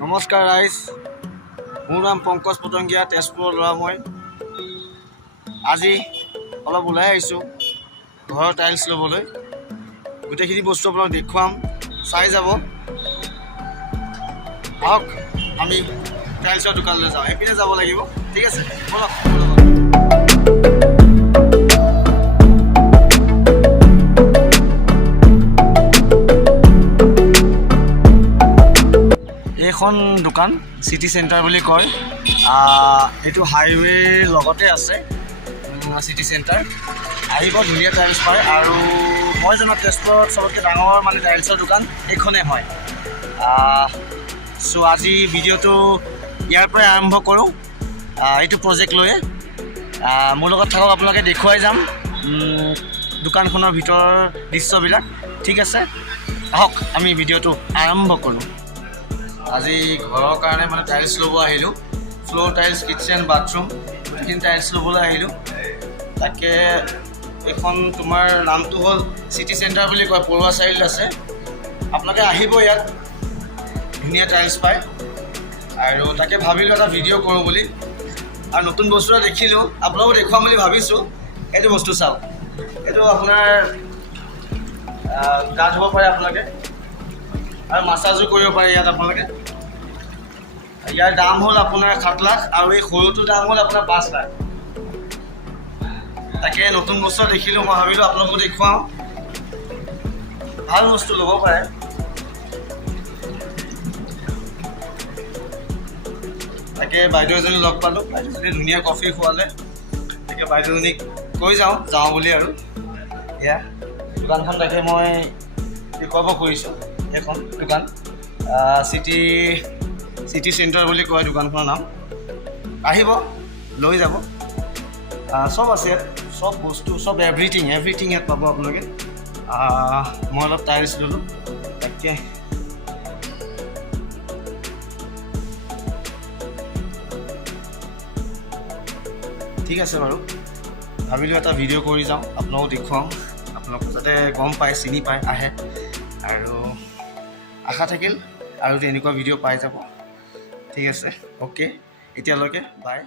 নমস্কাৰ ৰাইজ, মোৰ নাম পংকজ পটংগীয়া, তেজপুৰৰ ল'ৰা। মই আজি অলপ ওলাই আহিছোঁ ঘৰৰ টাইলছ ল'বলৈ। গোটেইখিনি বস্তু আপোনাক দেখুৱাম, চাই যাব। আহক আমি টাইলছৰ দোকানলৈ যাওঁ। সেইপিনে যাব লাগিব, ঠিক আছে? ব'লক। এইখন দোকান চিটি চেণ্টাৰ বুলি কয়। এইটো হাইৱেৰ লগতে আছে চিটি চেণ্টাৰ। আহিব, ধুনীয়া টাইলছ পায়। আৰু মই জনাত তেজপুৰত চবতকৈ ডাঙৰ মানে টাইলছৰ দোকান এইখনেই হয়। চ' আজি ভিডিঅ'টো ইয়াৰ পৰাই আৰম্ভ কৰোঁ, এইটো প্ৰজেক্ট লৈয়ে। মোৰ লগত থাকক, আপোনালোকে দেখুৱাই যাম দোকানখনৰ ভিতৰৰ দৃশ্যবিলাক, ঠিক আছে? আহক আমি ভিডিঅ'টো আৰম্ভ কৰোঁ। আজি ঘৰৰ কাৰণে মানে টাইলছ ল'ব আহিলোঁ। ফ্ল'ৰ টাইলছ, কিটচেন, বাথৰুম গোটেইখিনি টাইলছ ল'বলৈ আহিলোঁ। তাকে এইখন তোমাৰ নামটো হ'ল চিটি চেণ্টাৰ বুলি কয়, পৰুৱা চাৰিআলিত আছে। আপোনালোকে আহিব, ইয়াত ধুনীয়া টাইলছ পায়। আৰু তাকে ভাবিলোঁ এটা ভিডিঅ' কৰোঁ বুলি। আৰু নতুন বস্তু এটা দেখিলোঁ, আপোনালোকো দেখুৱাম বুলি ভাবিছোঁ। এইটো বস্তু চাওক, এইটো আপোনাৰ গা ধুব পাৰে আপোনালোকে, আৰু মাছাজো কৰিব পাৰে ইয়াত আপোনালোকে। ইয়াৰ দাম হ'ল আপোনাৰ 7 লাখ, আৰু এই সৰুটোৰ দাম হ'ল আপোনাৰ 5 লাখ। তাকে নতুন বস্তু দেখিলোঁ, মই ভাবিলোঁ আপোনালোকো দেখুৱাওঁ। ভাল বস্তু ল'ব পাৰে। তাকে বাইদেউ এজনী লগ পালোঁ, বাইদেউজনী ধুনীয়া কফি খোৱালে। তাকে বাইদেউজনীক কৈ যাওঁ বুলি। আৰু এয়া দোকানখন তাকে মই দেখুৱাব খুজিছোঁ। এইখন দোকান চিটি চেণ্টাৰ বুলি কয় দোকানখনৰ নাম। আহিব, লৈ যাব। চব আছে ইয়াত, চব বস্তু, চব এভৰিথিং ইয়াত পাব আপোনালোকে। মই অলপ টাইলছ ল'লোঁ, তাকে ঠিক আছে বাৰু। ভাবিলোঁ এটা ভিডিঅ' কৰি যাওঁ, আপোনালোকক দেখুৱাওঁ, আপোনালোক যাতে গম পায়, চিনি পায়, আহে। আৰু আশা থাকিল আৰু এনেকুৱা ভিডিঅ' পাই যাব, ঠিক আছে? অ'কে, এতিয়ালৈকে বাই।